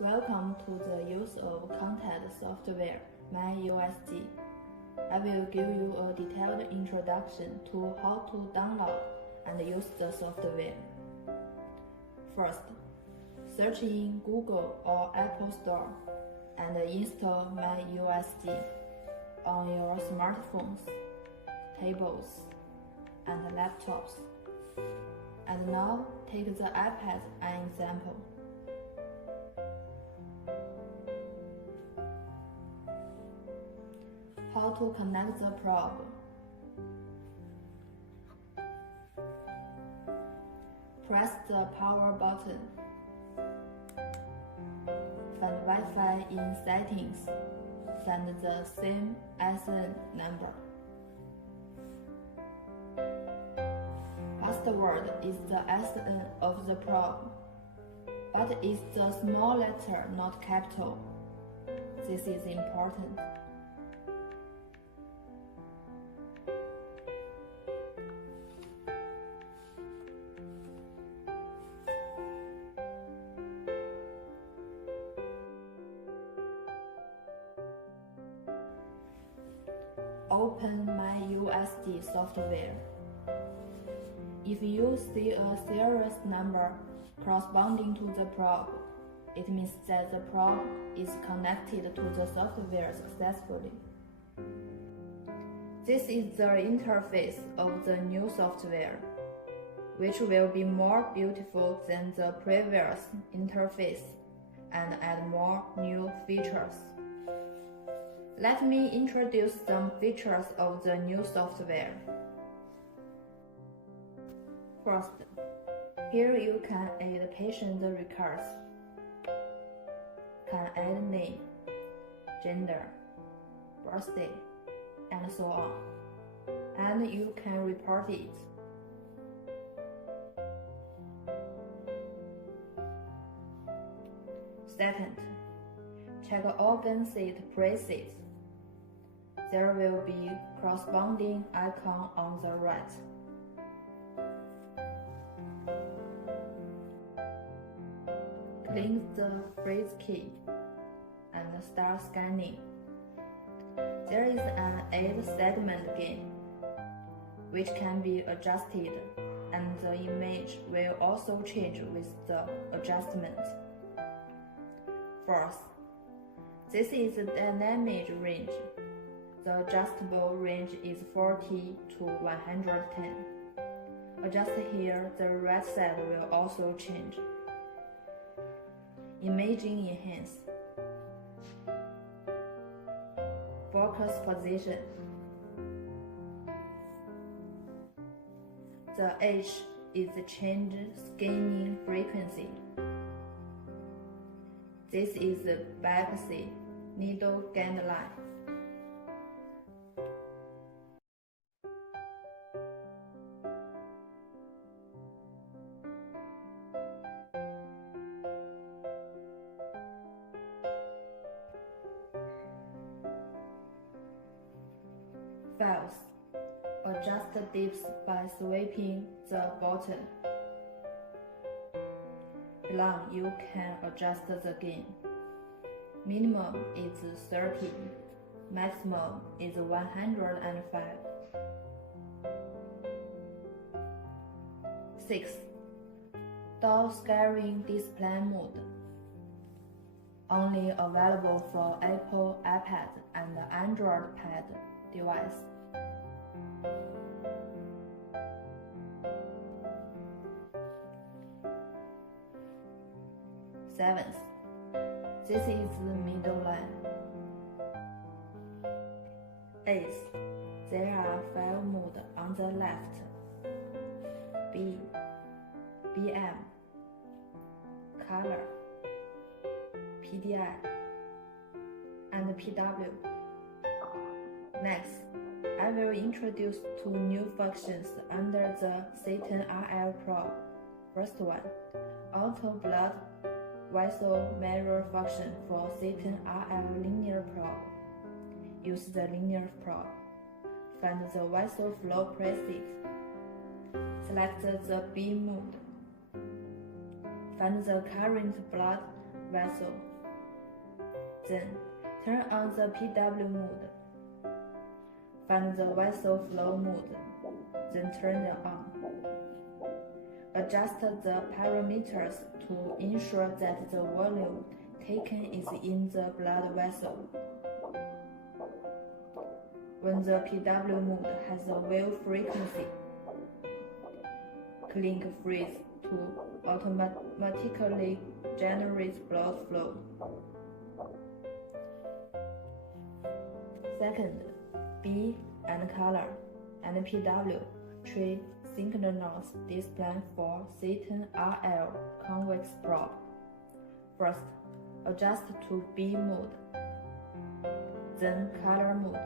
Welcome to the use of content software, MyUSG. I will give you a detailed introduction to how to download and use the software. First, search in Google or Apple Store and install MyUSG on your smartphones, tablets, and laptops. And now take the iPad as an example. How to connect the probe. Press the power button. Find Wi-Fi in settings. Send the same SN number. Password is the SN of the probe, but it's the small letter, not capital. This is important. Open MyUSG software. If you see a serial number corresponding to the probe, it means that the probe is connected to the software successfully. This is the interface of the new software, which will be more beautiful than the previous interface and add more new features. Let me introduce some features of the new software. First, here you can add patient records, can add name, gender, birthday, and so on, and you can report it. Second, check organ seat preset. There will be corresponding icon on the right. Click the freeze key and start scanning. There is an 8-segment gain, which can be adjusted, and the image will also change with the adjustment. Fourth, this is the dynamic range. The adjustable range is 40 to 110. Adjust here, the right side will also change. Imaging enhance. Focus position. The H is the change scanning frequency. This is the biopsy needle guideline. Files. Adjust dips by sweeping the button. Below you can adjust the gain. Minimum is 30, maximum is 105. 6. Dual scaling display mode. Only available for Apple iPad and Android Pad device. Seventh, this is the middle line. Eighth, there are 5 modes on the left: B, BM, color, PDI, and PW. Next, I will introduce 2 new functions under the C10RL probe. First one, auto blood vessel measure function for C10RL linear probe. Use the linear probe. Find the vessel flow preset. Select the B mode. Find the current blood vessel. Then, turn on the PW mode. Find the vessel flow mode, then turn them on. Adjust the parameters to ensure that the volume taken is in the blood vessel. When the PW mode has a wave frequency, click freeze to automatically generate blood flow. Second, B and color and PW tree synchronous display for C10RL convex probe. First, adjust to B mode, then color mode,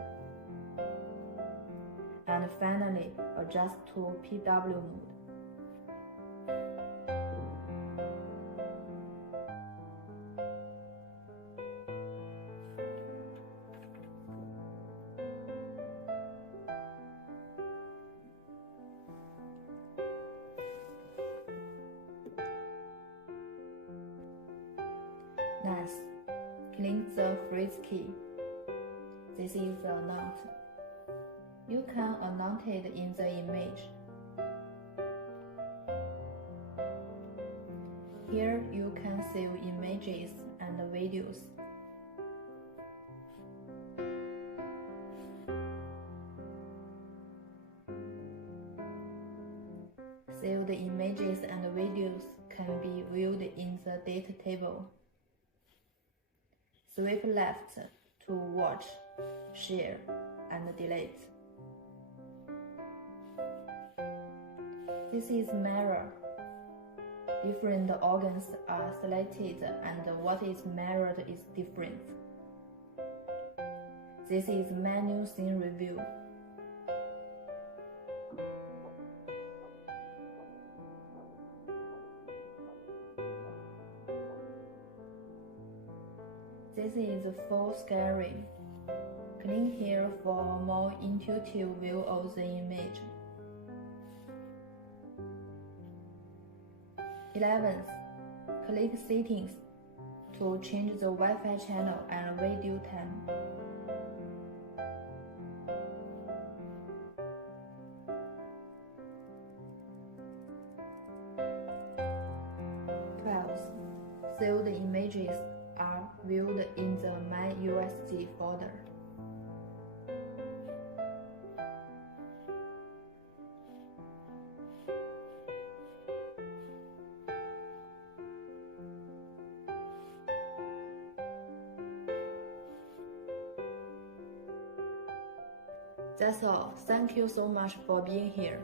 and finally adjust to PW mode. Next, click the freeze key. This is the knot. You can annotate it in the image. Here you can save images and videos. Saved images and videos can be viewed in the data table. Swipe left to watch, share, and delete. This is mirror. Different organs are selected and what is mirrored is different. This is menu scene review. This is full scaling. Click here for a more intuitive view of the image. 11th, click Settings to change the Wi-Fi channel and video time. Saved images are viewed in the My USG folder. That's all. Thank you so much for being here.